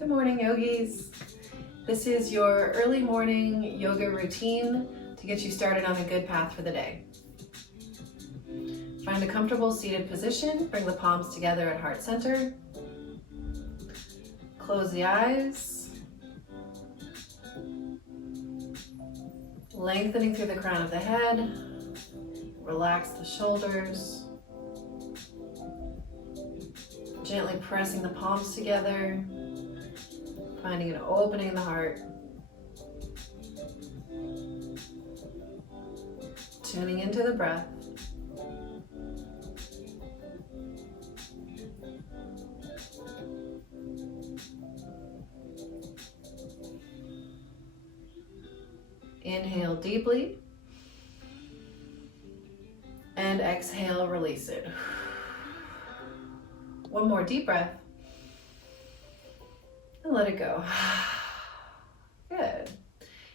Good morning, yogis. This is your early morning yoga routine to get you started on a good path for the day. Find a comfortable seated position. Bring the palms together at heart center. Close the eyes. Lengthening through the crown of the head. Relax the shoulders. Gently pressing the palms together. Finding an opening in the heart. Tuning into the breath. Inhale deeply. And exhale, release it. One more deep breath. And let it go. Good.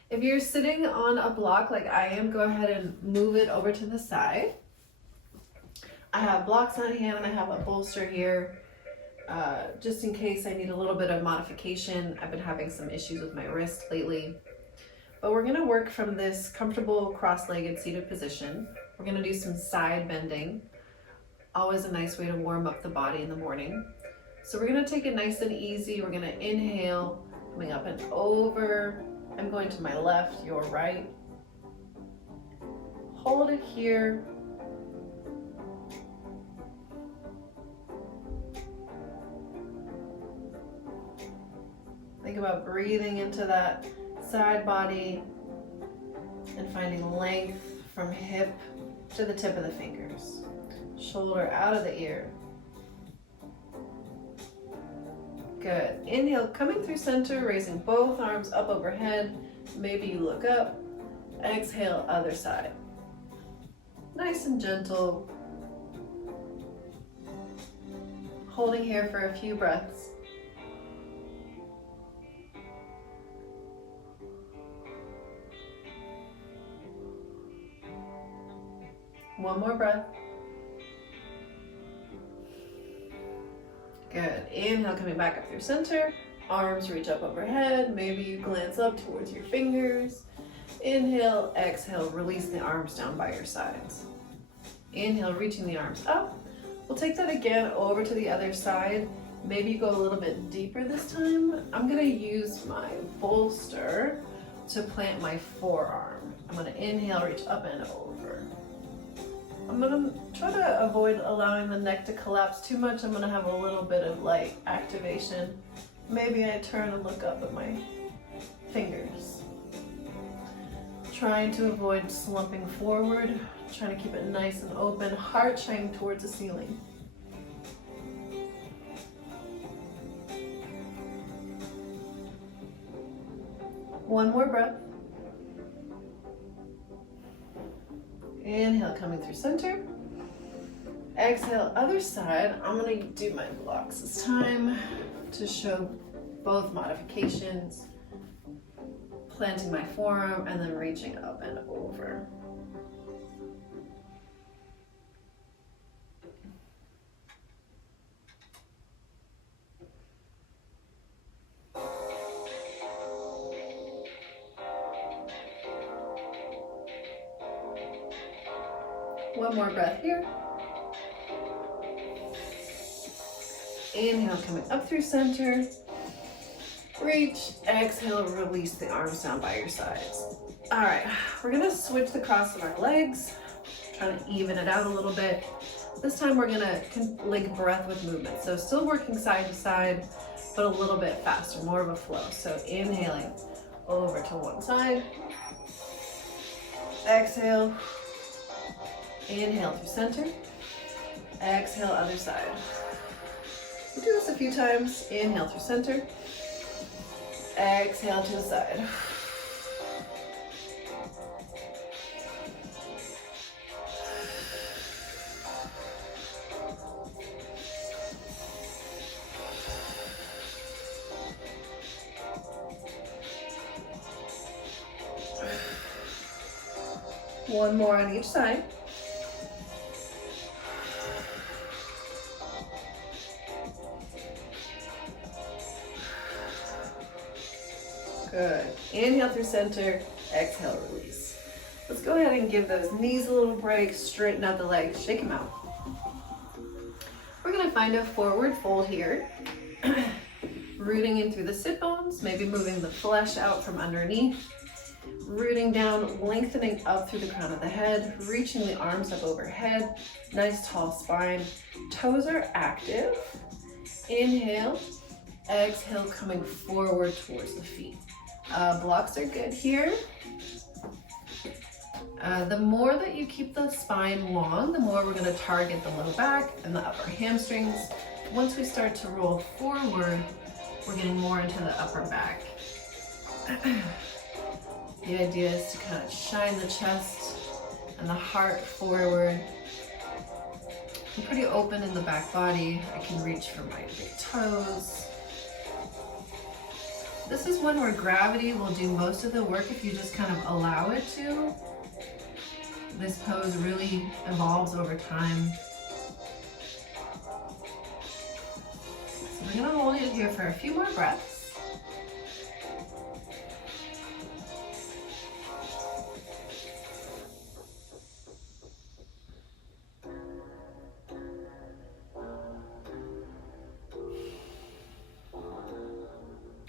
If you're sitting on a block like I am, go ahead and move it over to the side. I have blocks on hand and I have a bolster here, just in case I need a little bit of modification. I've been having some issues with my wrist lately. But we're gonna work from this comfortable cross-legged seated position. We're gonna do some side bending. Always a nice way to warm up the body in the morning. So we're gonna take it nice and easy. We're gonna inhale, coming up and over. I'm going to my left, your right. Hold it here. Think about breathing into that side body and finding length from hip to the tip of the fingers. Shoulder out of the ear. Good. Inhale, coming through center, raising both arms up overhead. Maybe you look up. Exhale, other side. Nice and gentle. Holding here for a few breaths. One more breath. Good. Inhale, coming back up through center. Arms reach up overhead. Maybe you glance up towards your fingers. Inhale, exhale, release the arms down by your sides. Inhale, reaching the arms up. We'll take that again over to the other side. Maybe you go a little bit deeper this time. I'm gonna use my bolster to plant my forearm. I'm gonna inhale, reach up and over. I'm gonna try to avoid allowing the neck to collapse too much. I'm gonna have a little bit of light activation. Maybe I turn and look up at my fingers. Trying to avoid slumping forward. Trying to keep it nice and open. Heart shining towards the ceiling. One more breath. Inhale, coming through center. Exhale, other side. I'm gonna do my blocks this time to show both modifications. Planting my forearm and then reaching up and over. One more breath here. Inhale, coming up through center. Reach, exhale, release the arms down by your sides. All right, we're gonna switch the cross of our legs, trying to even it out a little bit. This time we're gonna link breath with movement. So still working side to side, but a little bit faster, more of a flow. So inhaling over to one side. Exhale. Inhale through center. Exhale, other side. We'll do this a few times. Inhale through center. Exhale to the side. One more on each side. Good. Inhale through center, exhale, release. Let's go ahead and give those knees a little break, straighten out the legs, shake them out. We're gonna find a forward fold here. Rooting in through the sit bones, maybe moving the flesh out from underneath. Rooting down, lengthening up through the crown of the head, reaching the arms up overhead. Nice tall spine. Toes are active. Inhale, exhale, coming forward towards the feet. Blocks are good here. The more that you keep the spine long, the more we're going to target the low back and the upper hamstrings. Once we start to roll forward, we're getting more into the upper back. The idea is to kind of shine the chest and the heart forward. I'm pretty open in the back body. I can reach for my big toes. This is one where gravity will do most of the work if you just kind of allow it to. This pose really evolves over time. So we're gonna hold it here for a few more breaths.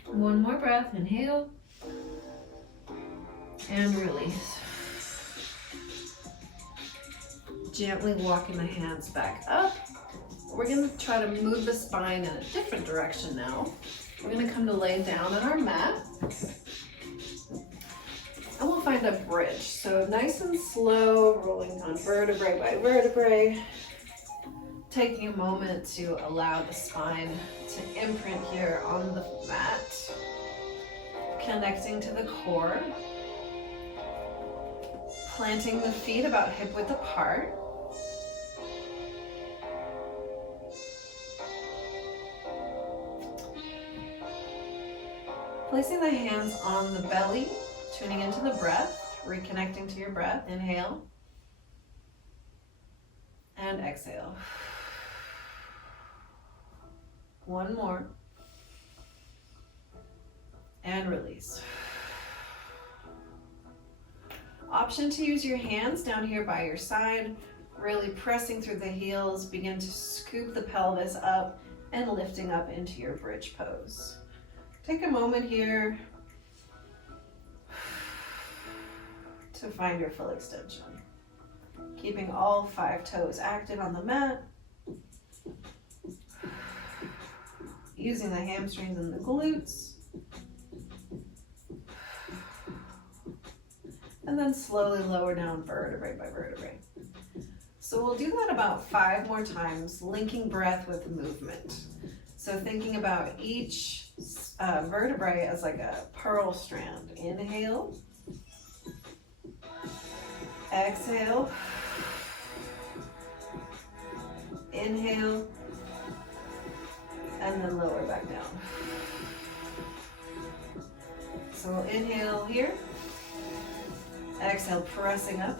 One more breath, inhale, and release. Gently walking the hands back up. We're gonna try to move the spine in a different direction now. We're gonna come to lay down on our mat. And we'll find a bridge. So nice and slow, rolling on vertebrae by vertebrae. Taking a moment to allow the spine to imprint here on the mat. Connecting to the core. Planting the feet about hip width apart. Placing the hands on the belly, tuning into the breath, reconnecting to your breath. Inhale and exhale. One more. And release. Option to use your hands down here by your side, really pressing through the heels. Begin to scoop the pelvis up and lifting up into your bridge pose. Take a moment here to find your full extension. Keeping all 5 toes active on the mat. Using the hamstrings and the glutes. And then slowly lower down vertebrae by vertebrae. So we'll do that about 5 more times, linking breath with movement. So thinking about each vertebrae as like a pearl strand. Inhale. Exhale. Inhale. And then lower back down. So we'll inhale here. Exhale, pressing up.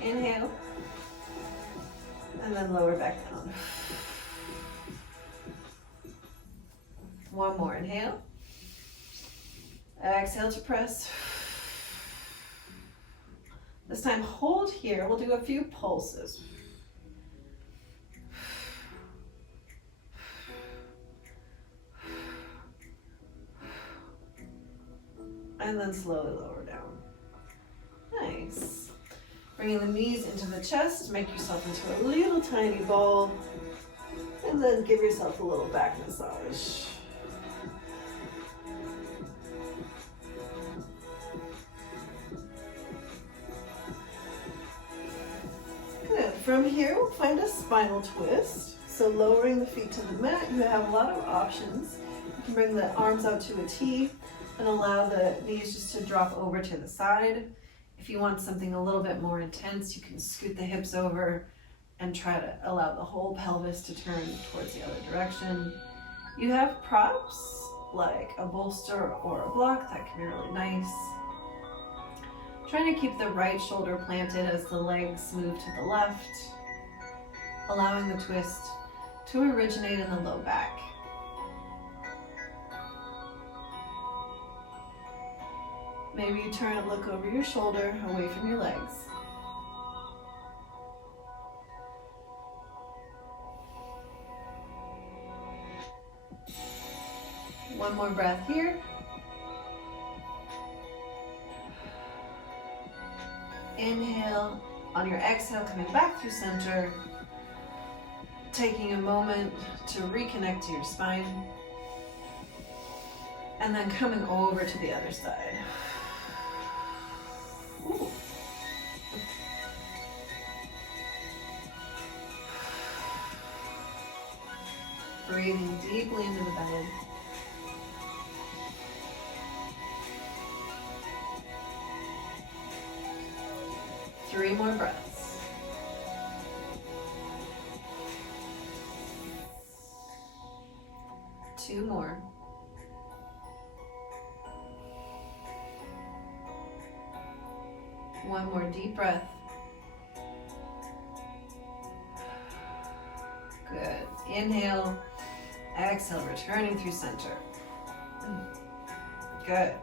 Inhale. And then lower back down. One more, inhale. Exhale to press. This time hold here. We'll do a few pulses. And then slowly lower down. Nice. Bringing the knees into the chest, make yourself into a little tiny ball, and then give yourself a little back massage. Good. From here, we'll find a spinal twist. So lowering the feet to the mat, you have a lot of options. You can bring the arms out to a T and allow the knees just to drop over to the side. If you want something a little bit more intense, you can scoot the hips over and try to allow the whole pelvis to turn towards the other direction. You have props like a bolster or a block that can be really nice. Trying to keep the right shoulder planted as the legs move to the left, allowing the twist to originate in the low back. Maybe you turn and look over your shoulder, away from your legs. One more breath here. Inhale. On your exhale, coming back through center. Taking a moment to reconnect to your spine. And then coming over to the other side. Ooh. Breathing deeply into the belly. Three more breaths. Two more. One more deep breath. Good. Inhale, exhale, returning through center. Good.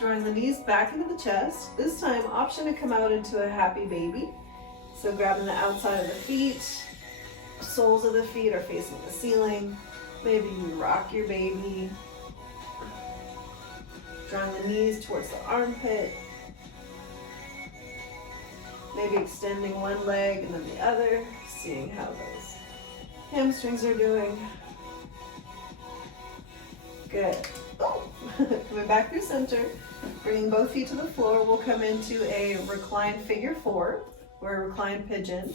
Drawing the knees back into the chest. This time, option to come out into a happy baby. So grabbing the outside of the feet, soles of the feet are facing the ceiling. Maybe you rock your baby. Drawing the knees towards the armpit. Maybe extending one leg and then the other, seeing how those hamstrings are doing. Good. Oh, coming back through center, bringing both feet to the floor, we'll come into a reclined figure four, or a reclined pigeon.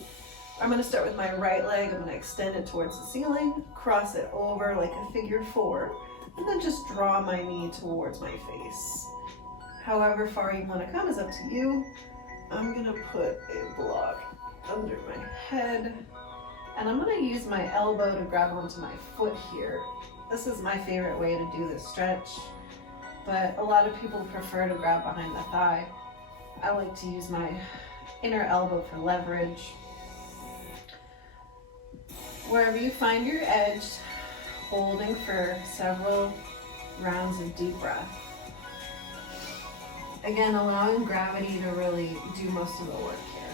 I'm gonna start with my right leg, I'm gonna extend it towards the ceiling, cross it over like a figure four, and then just draw my knee towards my face. However far you wanna come is up to you. I'm gonna put a block under my head, and I'm gonna use my elbow to grab onto my foot here. This is my favorite way to do this stretch, but a lot of people prefer to grab behind the thigh. I like to use my inner elbow for leverage. Wherever you find your edge, holding for several rounds of deep breath. Again, allowing gravity to really do most of the work here.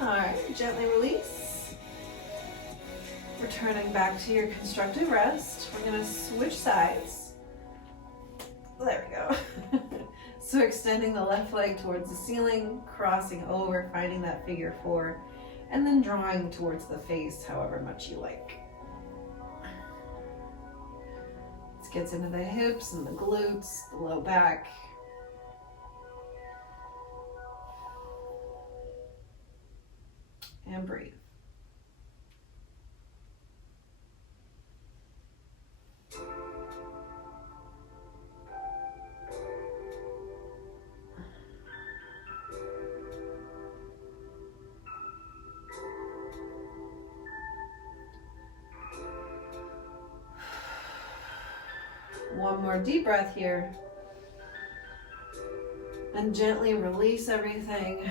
All right, gently release. Returning back to your constructive rest. We're gonna switch sides. There we go. So extending the left leg towards the ceiling, crossing over, finding that figure four, and then drawing towards the face however much you like. This gets into the hips and the glutes, the low back. And breathe. One more deep breath here. And gently release everything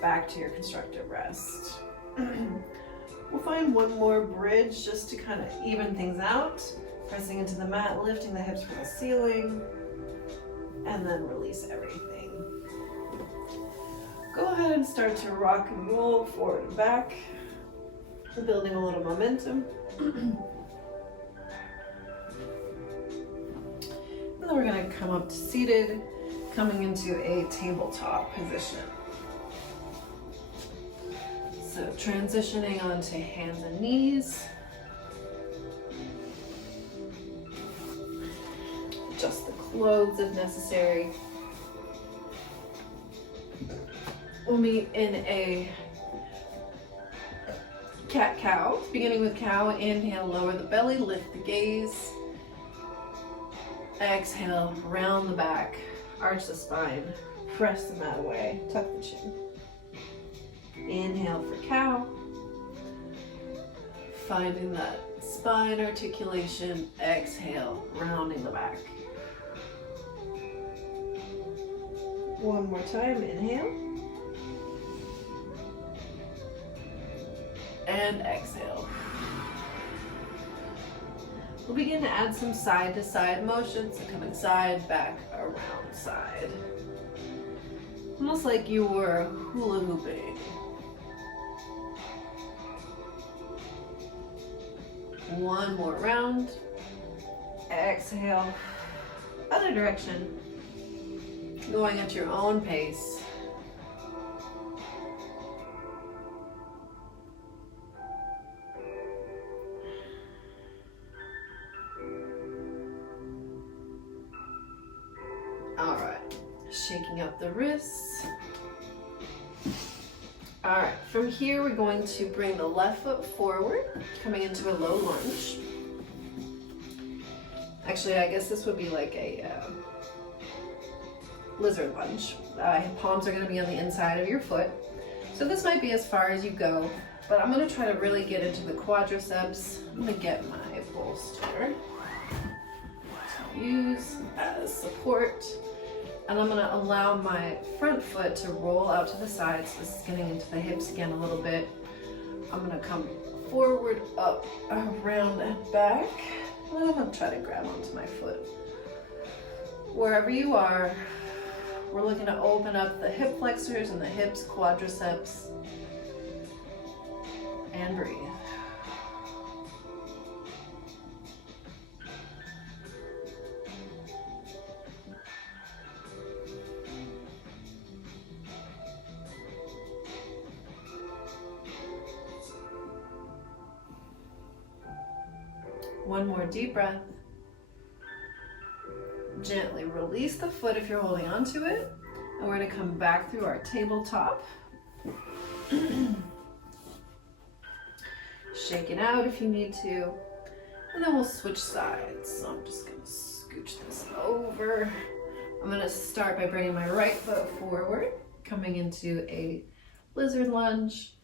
back to your constructive rest. We'll find one more bridge just to kind of even things out. Pressing into the mat, lifting the hips from the ceiling, and then release everything. Go ahead and start to rock and roll forward and back, building a little momentum. And then we're going to come up to seated, coming into a tabletop position. So transitioning onto hands and knees. Adjust the clothes if necessary. We'll meet in a cat-cow. Beginning with cow, inhale, lower the belly, lift the gaze. Exhale, round the back, arch the spine, press the mat away, tuck the chin. Inhale for cow. Finding that spine articulation. Exhale, rounding the back. One more time, inhale. And exhale. We'll begin to add some side to side motions, so coming side, back, around, side. Almost like you were hula hooping. One more round. Exhale. Other direction. Going at your own pace. All right, shaking up the wrists. All right, from here we're going to bring the left foot forward, coming into a low lunge. Actually, I guess this would be like a lizard lunge. Palms are going to be on the inside of your foot. So this might be as far as you go, but I'm going to try to really get into the quadriceps. I'm going to get my bolster to use as support. And I'm going to allow my front foot to roll out to the sides. So this is getting into the hips again a little bit. I'm going to come forward, up, around, and back. And I'm going to try to grab onto my foot. Wherever you are, we're looking to open up the hip flexors and the hips, quadriceps, and breathe. One more deep breath. Gently release the foot if you're holding onto it. And we're going to come back through our tabletop. Shake it out if you need to. And then we'll switch sides. So I'm just going to scooch this over. I'm going to start by bringing my right foot forward, coming into a lizard lunge.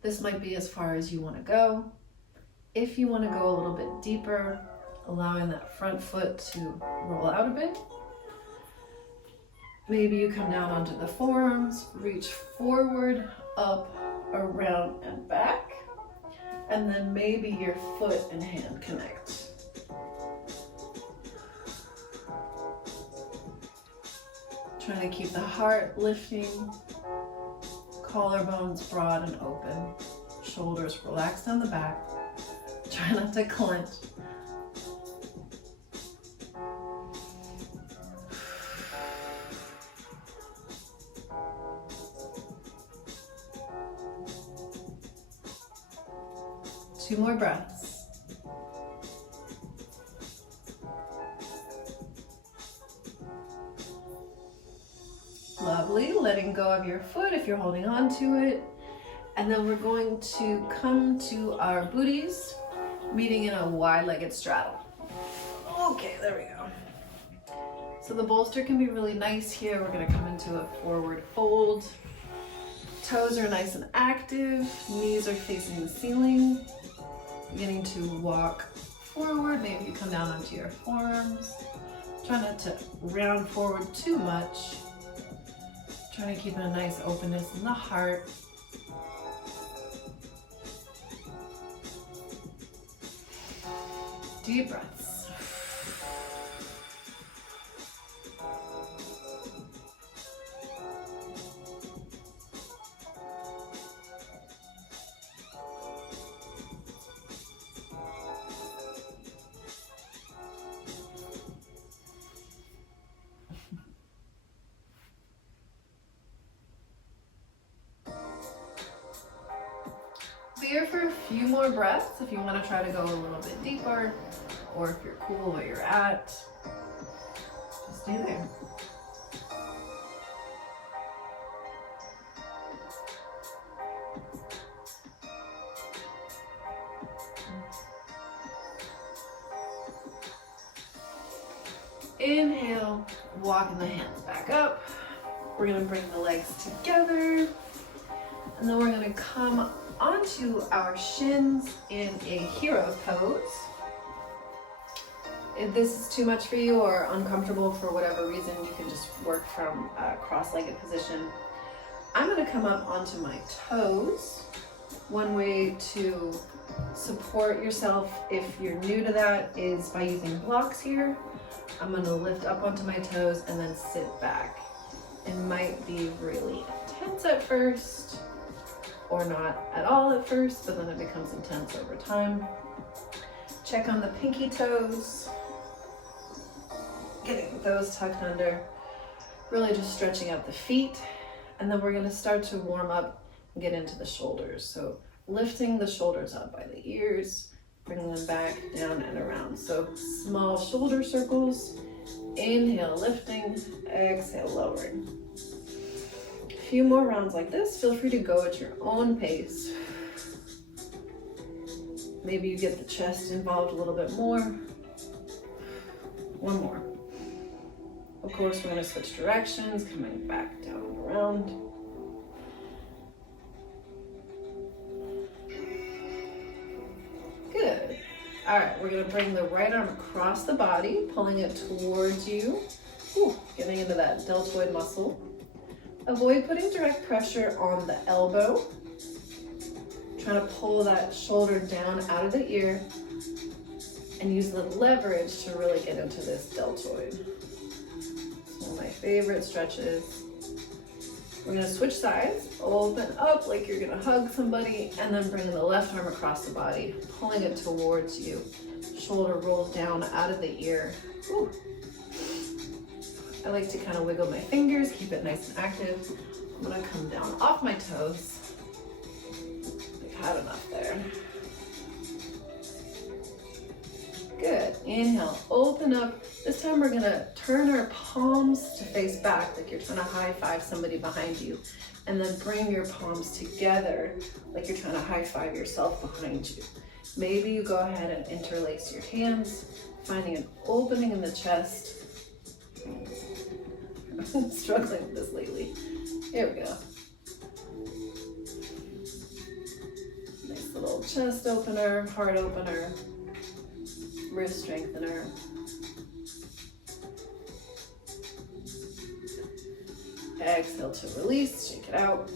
This might be as far as you want to go. If you want to go a little bit deeper, allowing that front foot to roll out a bit. Maybe you come down onto the forearms, reach forward, up, around, and back. And then maybe your foot and hand connect. Trying to keep the heart lifting, collarbones broad and open, shoulders relaxed on the back. Try not to clench. Two more breaths. Lovely. Letting go of your foot if you're holding on to it. And then we're going to come to our booties, meeting in a wide-legged straddle. Okay, there we go. So the bolster can be really nice here. We're going to come into a forward fold. Toes are nice and active. Knees are facing the ceiling. Beginning to walk forward. Maybe you come down onto your forearms. Try not to round forward too much. Trying to keep a nice openness in the heart. Deep breaths. Be here for a few more breaths if you want to try to go a little bit deeper, or if you're cool where you're at, just stay there. Inhale, walking the hands back up. We're going to bring the legs together, and then we're going to come onto our shins in a hero pose. If this is too much for you or uncomfortable for whatever reason, you can just work from a cross-legged position. I'm gonna come up onto my toes. One way to support yourself if you're new to that is by using blocks here. I'm gonna lift up onto my toes and then sit back. It might be really intense at first or not at all at first, but then it becomes intense over time. Check on the pinky toes, getting those tucked under, really just stretching out the feet. And then we're gonna start to warm up and get into the shoulders. So lifting the shoulders up by the ears, bringing them back down and around. So small shoulder circles, inhale, lifting, exhale, lowering. A few more rounds like this. Feel free to go at your own pace. Maybe you get the chest involved a little bit more. One more. Of course, we're gonna switch directions, coming back down and around. Good. All right, we're gonna bring the right arm across the body, pulling it towards you. Ooh, getting into that deltoid muscle. Avoid putting direct pressure on the elbow. Trying to pull that shoulder down out of the ear and use the leverage to really get into this deltoid. It's one of my favorite stretches. We're gonna switch sides, open up like you're gonna hug somebody, and then bring the left arm across the body, pulling it towards you. Shoulder rolls down out of the ear. Ooh. I like to kind of wiggle my fingers, keep it nice and active. I'm gonna come down off my toes. I've had enough there. Good. Inhale, open up. This time we're gonna turn our palms to face back like you're trying to high five somebody behind you. And then bring your palms together like you're trying to high five yourself behind you. Maybe you go ahead and interlace your hands, finding an opening in the chest. I'm struggling with this lately. Here we go. Nice little chest opener, heart opener, wrist strengthener. Exhale to release, shake it out.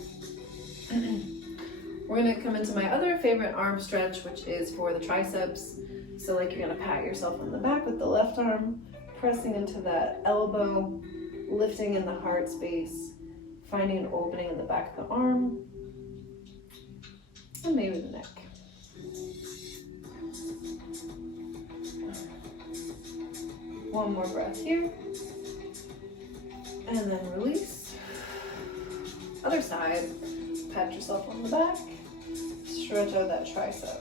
We're gonna come into my other favorite arm stretch, which is for the triceps. So like you're gonna pat yourself on the back with the left arm, pressing into that elbow, lifting in the heart space, finding an opening in the back of the arm, and maybe the neck. One more breath here, and then release. Other side, pat yourself on the back, stretch out that tricep.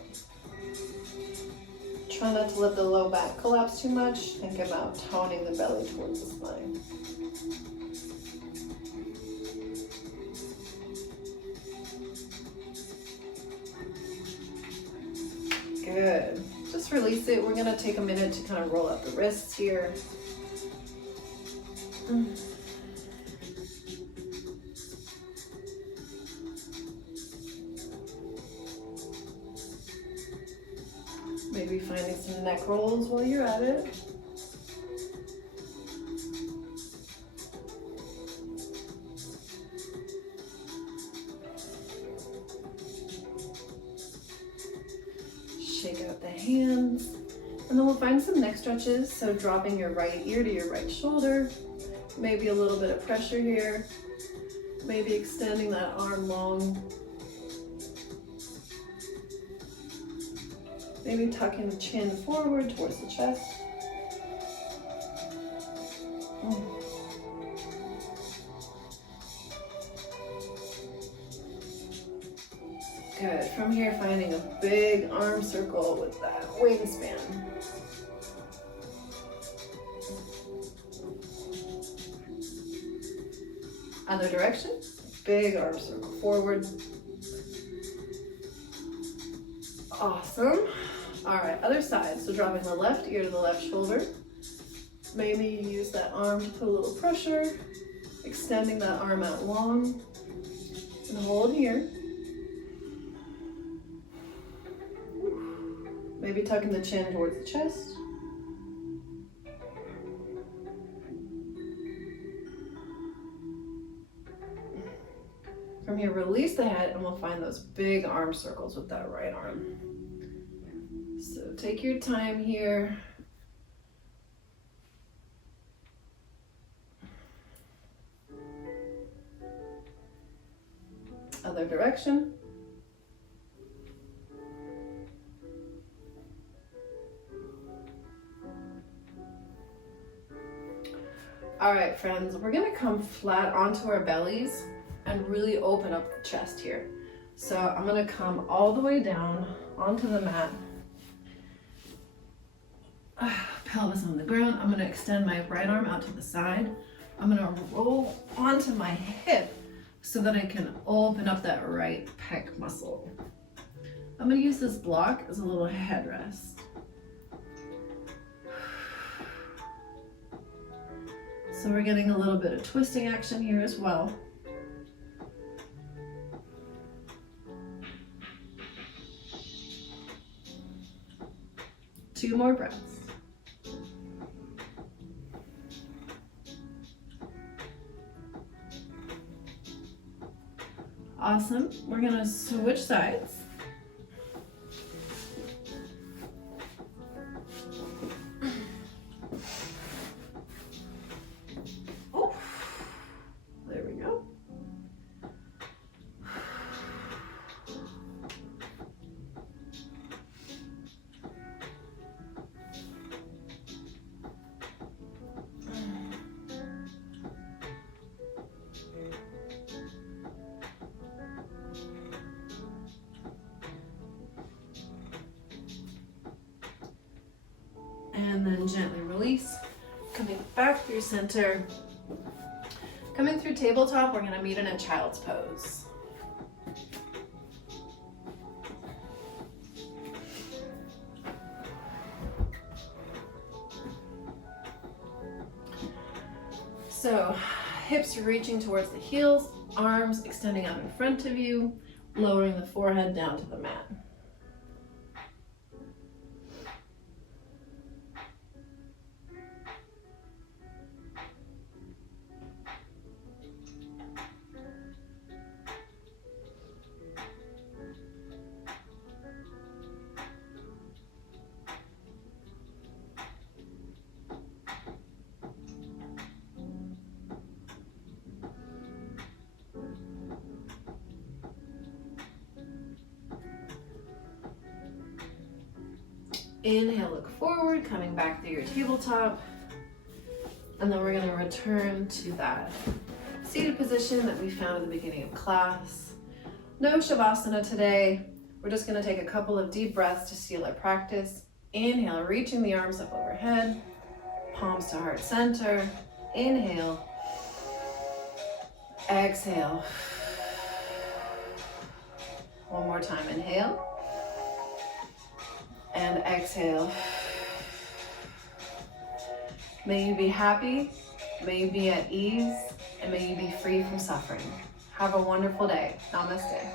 Try not to let the low back collapse too much. Think about toning the belly towards the spine. Good. Just release it. We're gonna take a minute to kind of roll out the wrists here. Maybe finding some neck rolls while you're at it. Shake out the hands. And then we'll find some neck stretches. So dropping your right ear to your right shoulder. Maybe a little bit of pressure here. Maybe extending that arm long. Maybe tucking the chin forward towards the chest. Good. From here, finding a big arm circle with that wingspan. Other direction, big arm circle forward. Awesome. All right, other side. So dropping the left ear to the left shoulder. Maybe you use that arm to put a little pressure, extending that arm out long, and hold here. Maybe tucking the chin towards the chest. From here, release the head, and we'll find those big arm circles with that right arm. So take your time here. Other direction. All right, friends, we're gonna come flat onto our bellies and really open up the chest here. So I'm gonna come all the way down onto the mat. Pelvis on the ground. I'm gonna extend my right arm out to the side. I'm gonna roll onto my hip so that I can open up that right pec muscle. I'm gonna use this block as a little headrest. So we're getting a little bit of twisting action here as well. Two more breaths. Awesome. We're gonna switch sides. Oh, there we go. And then gently release, coming back through center. Coming through tabletop, we're gonna meet in a child's pose. So, hips reaching towards the heels, arms extending out in front of you, lowering the forehead down to the mat. Inhale, look forward, coming back through your tabletop. And then we're gonna return to that seated position that we found at the beginning of class. No Shavasana today. We're just gonna take a couple of deep breaths to seal our practice. Inhale, reaching the arms up overhead, palms to heart center. Inhale, exhale. One more time, inhale. And exhale. May you be happy, may you be at ease, and may you be free from suffering. Have a wonderful day. Namaste.